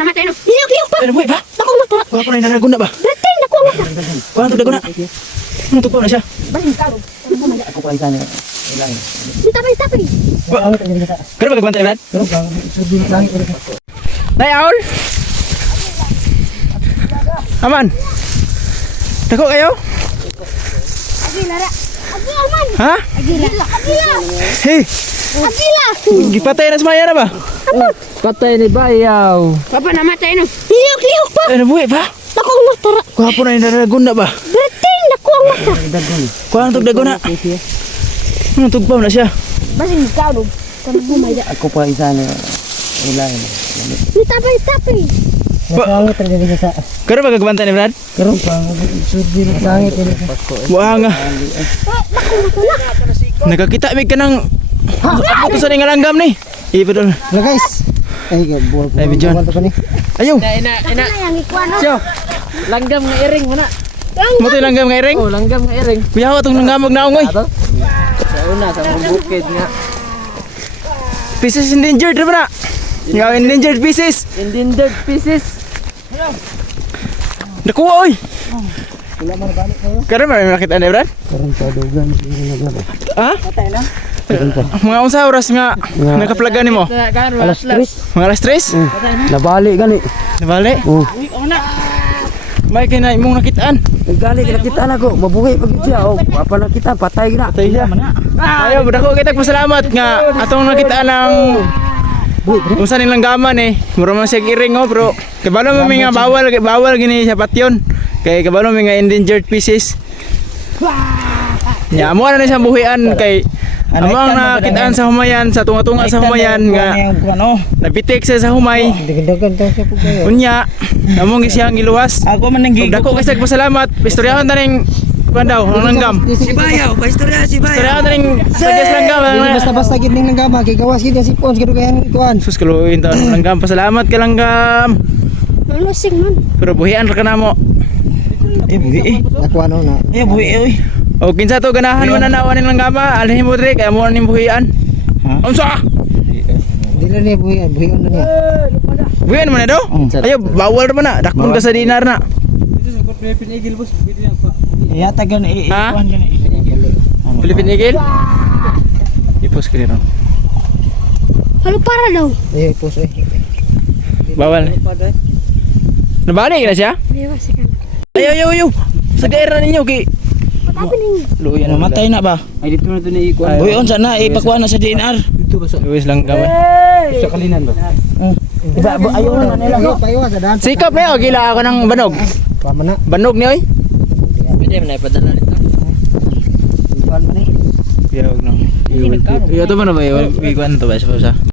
naman tayo. Liyok pa. Ano buhay ba? Naku mata. Kuha po na yung naragun na ba? Bertay naku mata. Kuha ang tugdago na. Ano tugpaw na siya? Baling ka. Ako pa isa niya. Tapay. Pero magkabantay Brad? Nay Aul? Aman? Dako kayo? Agila ra. Agila man. Ha? Agila. Hey! Agila. Gipatay na sa maya na ba? Patay ni Bayaw. Papa namatay no. Liyok pa. Ano buhay ba? Naku mata. Kuha po na yung naragun na ba? Bertay naku mata. Kuha ang tugdago na. Ano tugpaw na siya? Baling ka ro. Kanang bumaya. Ako pa isa niya. Ulay. Tapay. Nasangit talaga niya sa. Pero magkabantay ni Brad? Karon pa surdi na sangit ini. Buha nga. Nakakita mi ka ng... Ako sa nga langgam ni. Ipadol. Na guys. Ay buwal. Ay, Bijon. Ayaw. Ina. Yang ikuan no. Siyo. Langgam nga iring mo na. Mo to yung langgam nga iring? Oh, langgam nga iring. Kuyawa itong nanggamag na ungoy. Ato. Sa una sa mga bukid nga. Pieces endangered na ba na? Nga endangered pieces. Endangered pieces. Nakuha oy. Wala man balik kayo. Karon may nakita na Brad? Karon pa dugan naglaba. Ha? Patay na. Mga unsa oras nga nakaplaga nimo? Alas 3. Mga alas 3? Nabali gani. Nabali? Oh. May kina imong nakitaan. Naggali kita na ko. Mabuhay pag siya. Oh, apa na kita patay na. Patay siya. Ayaw, dako kita pasalamat nga atong nakitaan ng unsa ning langgaman eh. Mura man siya iring oh, pero kabalo mo nga bawal gini sa patyon. Kay kabalo mo nga endangered species. Nya amo na siyang buhian kay among nakitaan sa humayan sa tunga-tunga sa humayan nga nabitik siya sa humay. Digendagan to siya po kayo. Unya, among siyang iluwas. Ako man nang Dako kay pasalamat. Istoryahon ta ning kuan daw, ang langgam. Si Bayaw, paistorya si Istoryahon ta ning suggest langgam. Basta-basta gid ning nanggama kay gawas gid si Pons gid kay kuan. Sus kaluin ta langgam. Pasalamat ka langgam. Malusing man. Pero buhian ra ka namo. Buhi. Ako ano na. Buhi oy. O kinsa to ganahan mo na nawan ning langgama, alhin mo dire kay amo ning buhian. Unsa? Dili ni buhi na niya. Buhian man na do? Ayo bawal ra man na. Dakon ka sa dinar na. Ya tagan Ha? kuan gani. Philippine Eagle? Ipos ka rin. Halo para daw. Ay pos eh. Bawal. Nabalik na siya? Dewas ka. Ayaw. Sa gaira ninyo kay Patapi ning. luyan Mamatay na ba? Ay dito na ni ikuan. Buhi unsa na ipakuha na sa DNR. Dito ba sa Luis lang gamay. kalinan ba? Diba ayaw na nila. Payo sa dan. Sikap na yun, gila ako ng banog. Pamana. Banog ni oy. Pwede man na ipadala nito. Kuan man eh. Iyawag nang. Iyo to man ba yun? Ikuan to ba sa